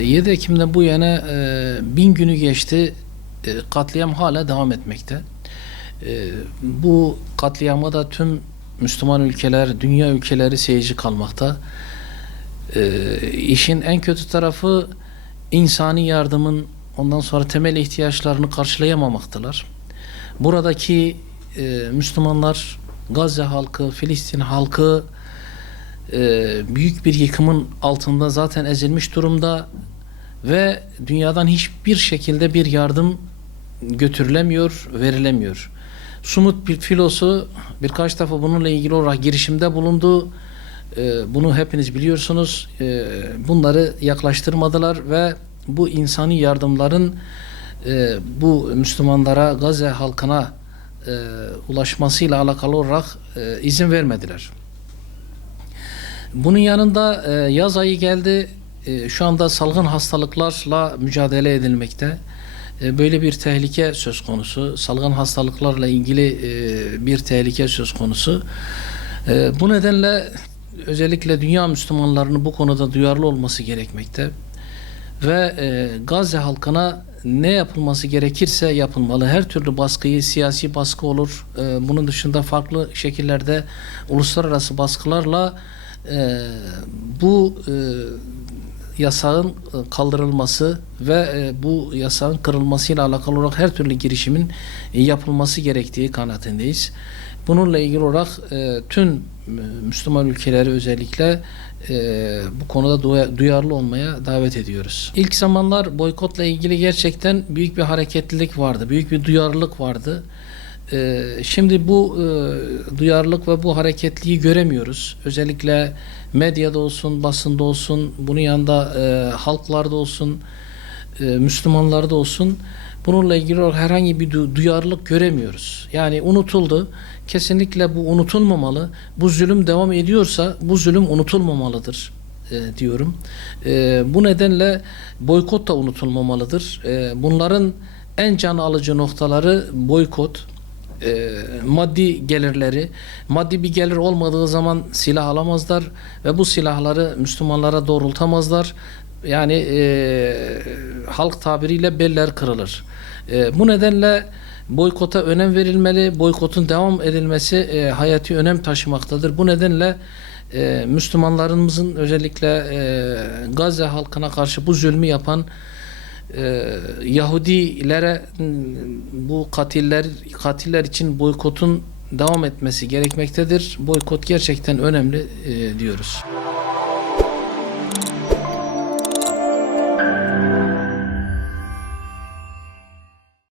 7 Ekim'den bu yana 1000 günü geçti. Katliam hala devam etmekte. Bu katliama da tüm Müslüman ülkeler, dünya ülkeleri seyirci kalmakta. İşin en kötü tarafı insani yardımın ondan sonra temel ihtiyaçlarını karşılayamamaktalar. Buradaki Müslümanlar, Gazze halkı, Filistin halkı büyük bir yıkımın altında zaten ezilmiş durumda ve dünyadan hiçbir şekilde bir yardım götürülemiyor, verilemiyor. Sumut bir filosu birkaç defa bununla ilgili olarak girişimde bulundu. Bunu hepiniz biliyorsunuz. Bunları yaklaştırmadılar ve bu insani yardımların bu Müslümanlara, Gazze halkına ulaşmasıyla alakalı olarak izin vermediler. Bunun yanında yaz ayı geldi. Şu anda salgın hastalıklarla mücadele edilmekte. Böyle bir tehlike söz konusu. Salgın hastalıklarla ilgili bir tehlike söz konusu. Bu nedenle özellikle dünya Müslümanlarının bu konuda duyarlı olması gerekmekte. Ve Gazze halkına ne yapılması gerekirse yapılmalı. Her türlü baskıyı, siyasi baskı olur. Bunun dışında farklı şekillerde uluslararası baskılarla bu yasağın kaldırılması ve bu yasağın kırılmasıyla alakalı olarak her türlü girişimin yapılması gerektiği kanaatindeyiz. Bununla ilgili olarak tüm Müslüman ülkeleri özellikle bu konuda duyarlı olmaya davet ediyoruz. İlk zamanlar boykotla ilgili gerçekten büyük bir hareketlilik vardı, büyük bir duyarlılık vardı. Şimdi bu duyarlılık ve bu hareketliği göremiyoruz. Özellikle medyada olsun, basında olsun, bunun yanında halklarda olsun, Müslümanlarda olsun. Bununla ilgili olarak herhangi bir duyarlılık göremiyoruz. Yani unutuldu. Kesinlikle bu unutulmamalı. Bu zulüm devam ediyorsa bu zulüm unutulmamalıdır diyorum. Bu nedenle boykot da unutulmamalıdır. Bunların en can alıcı noktaları boykot, maddi gelirleri. Maddi bir gelir olmadığı zaman silah alamazlar ve bu silahları Müslümanlara doğrultamazlar. Yani halk tabiriyle beller kırılır. Bu nedenle boykota önem verilmeli. Boykotun devam edilmesi hayati önem taşımaktadır. Bu nedenle Müslümanlarımızın özellikle Gazze halkına karşı bu zulmü yapan Yahudilere bu katiller için boykotun devam etmesi gerekmektedir. Boykot gerçekten önemli diyoruz.